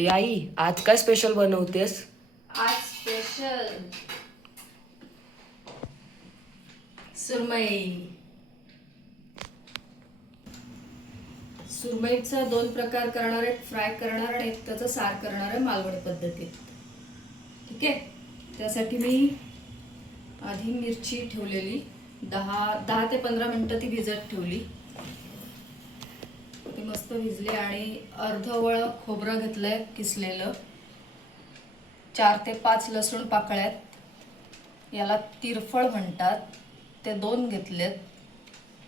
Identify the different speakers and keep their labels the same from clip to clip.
Speaker 1: ए आई आज काय स्पेशल बनवतेस?
Speaker 2: आज स्पेशल सुरमई. सुरमईचा दोन प्रकार करणार आहेत फ्राय करणार आणि एक त्याचं सार करणार आहे मालवणी पद्धतीत. ठीक आहे? त्यासाठी मी आधी मिरची ठेवलेली दहा दहा ते पंधरा मिनटं ती भिजत ठेवली. मस्त भिजली आणि अर्धवळ खोबरं घेतलंय किसलेलं. चार ते पाच लसूण पाकळ्यात. याला तिरफळ म्हणतात. ते दोन घेतलेत.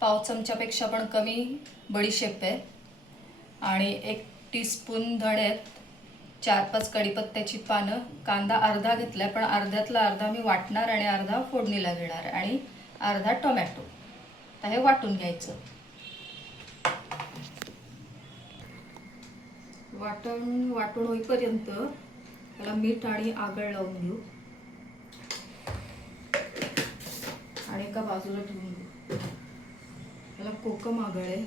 Speaker 2: पाव चमच्यापेक्षा पण कमी बडीशेप आहे. आणि एक टीस्पून धणे आहेत. चार पाच कढीपत्त्याची पानं. कांदा अर्धा घेतलाय पण अर्ध्यातला अर्धा मी वाटणार आणि अर्धा फोडणीला घेणार. आणि अर्धा टोमॅटो. तर हे वाटून घ्यायचं. वाटण वाटण होईपर्यंत त्याला मीठ आणि आगळ लावून घेऊ. आणि एका बाजूला ठेवून घेऊ. त्याला कोकम आगळ आहे.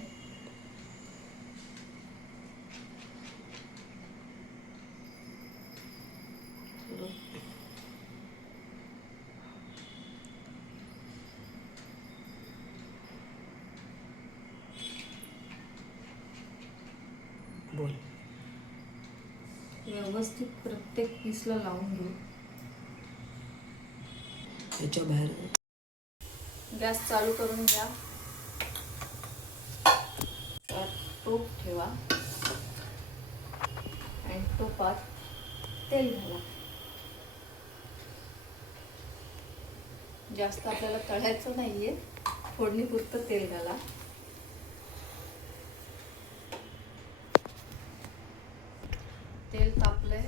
Speaker 1: बोल.
Speaker 2: व्यवस्थित प्रत्येक पीसला लावून घेऊ.
Speaker 1: त्याच्या बाहेर.
Speaker 2: गॅस चालू करून घ्या. त्यात तूप ठेवा. आणि तुपात तेल घाला. जास्त आपल्याला तळायचं नाहीये. फोडणीपुरतं तेल घाला तेल तापलंय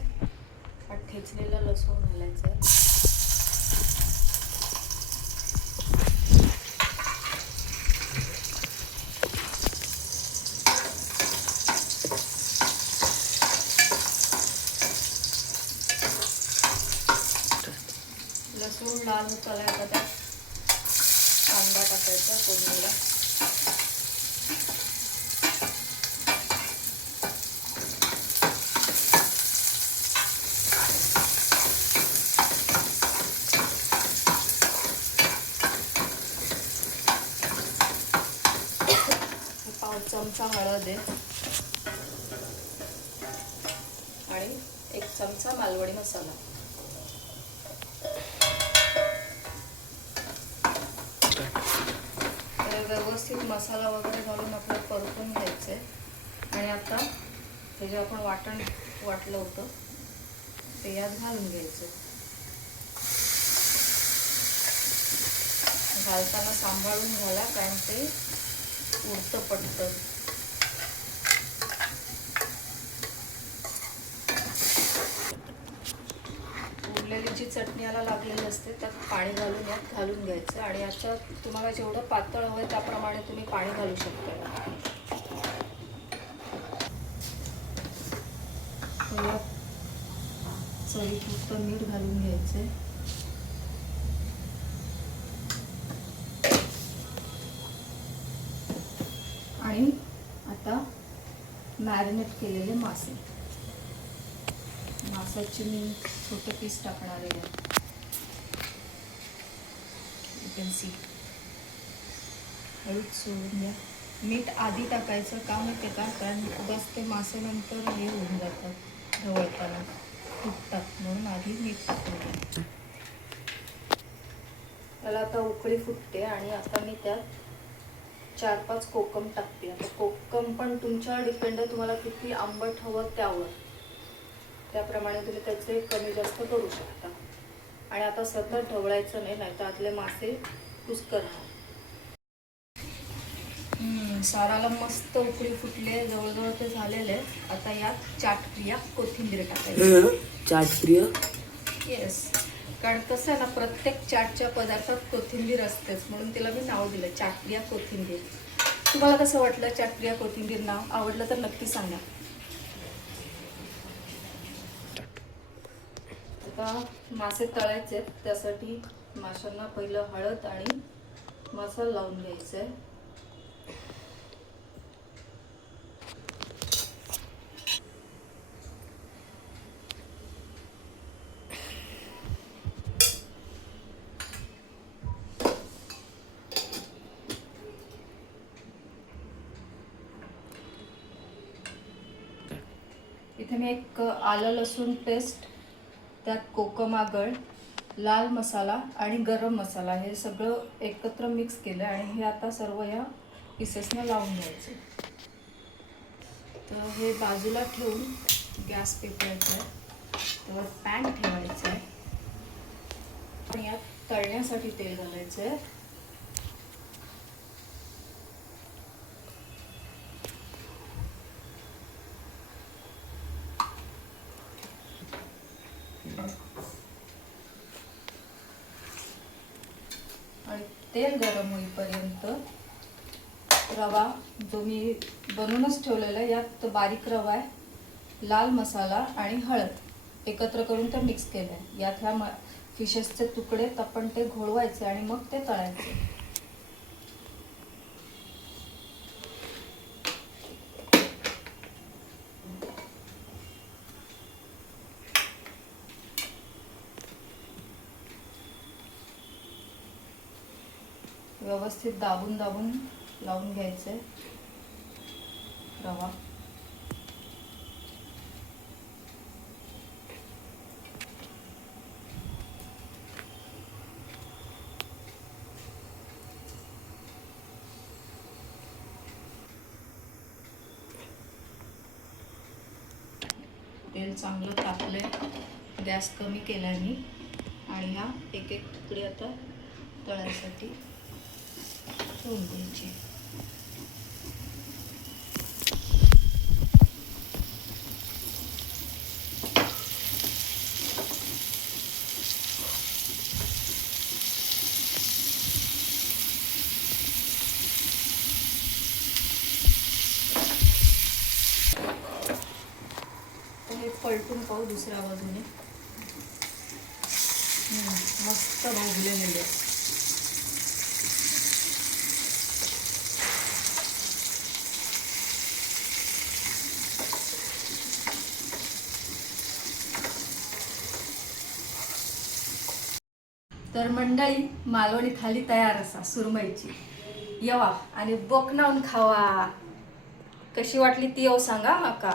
Speaker 2: हा ठेचलेलं लसूण घालायचं आहे लसूण लाल होत आलाय आता त्यात कांदा टाकायचा फोडणीला हे पाव चमचा हळद आहे. आणि एक चमचा मालवणी मसाला. तर व्यवस्थित मसाला वगैरे घालून आपल्याला परतून घ्यायचं आहे आणि आता हे जे आपण वाटण वाटलं होतं ते यात घालून घ्यायचं घालताना सांभाळून घाला कारण ते उडतं पटतं उरलेली जी चटणी याला लागलेली असते त्यात पाणी घालून यात घालून घ्यायचं आणि अशा तुम्हाला जेवढं पातळ हवं आहे त्याप्रमाणे तुम्ही पाणी घालू शकता. तर चवीपुरतं मीठ घालून घ्यायचं आहे मॅरिनेट केलेले मासे. मासाचे मी छोटे पीस टाकणार आहे. यू कॅन सी हळूच सोडून द्या. मीठ आधी टाकायचं का माहिती का? कारण बस ते मासे नंतर हे होऊन जातात ढवळताना. फुटतात. म्हणून आधी मीठ टाकून त्याला आता उकळी फुटते आणि आता मी त्यात चार पाच कोकम टाकते. आता कोकम पण तुमच्यावर डिपेंड आहे तुम्हाला किती आंबट हवं त्यावर. त्याप्रमाणे तुम्ही त्याचे कमी जास्त करू शकता. आणि आता सतत ढवळायचं नाही नाहीतर आतले मासे पुष्कर साराला मस्त उकळी फुटले जवळजवळ ते झालेले. आहे. आता यात चाटप्रिया कोथिंबीर टाकायची.
Speaker 1: चाटप्रिय?
Speaker 2: येस कारण कसं आहे ना प्रत्येक चाटच्या पदार्थात कोथिंबीर असतेच. म्हणून तिला मी नाव दिलं चाटप्रिया कोथिंबीर. तुम्हाला कसं वाटलं चाटप्रिया कोथिंबीर नाव? आवडलं तर नक्की सांगा. आता मासे तळायचे त्यासाठी माशांना पहिलं हळद आणि मसाला लावून घ्यायचं. आहे इथे मी एक आलं लसूण पेस्ट त्यात कोकम आगळ लाल मसाला आणि गरम मसाला हे सगळं एकत्र मिक्स केलं आणि हे आता सर्व या पिसेसनं लावून घ्यायचं. तर हे बाजूला ठेवून गॅस पेटवायचा आहे. तर पॅन ठेवायचं आहे. आणि यात तळण्यासाठी तेल घालायचं आहे. आणि तेल गरम होईपर्यंत रवा जो मी बनवूनच ठेवलेला आहे यात बारीक रवा आहे लाल मसाला आणि हळद एकत्र करून ते मिक्स केलं आहे यात ह्या म फिशेसचे तुकडे आपण ते घोळवायचे आणि मग ते तळायचे. व्यवस्थित दाबून दाबून लावून घ्यायचे रवा. तेल चांगलं तापलंय. गॅस कमी केल्याने आणि ह्या एक एक तुकडे आता तळायसाठी. ठेवून द्यायची तर हे पलटून पाहू दुसऱ्या बाजूने हम्म, मस्त भाजलेले तर मंडळी मालवणी थाली तयार असा सुरमईची. येवा आणि बोकनावून खावा. कशी वाटली ती येऊ सांगा माका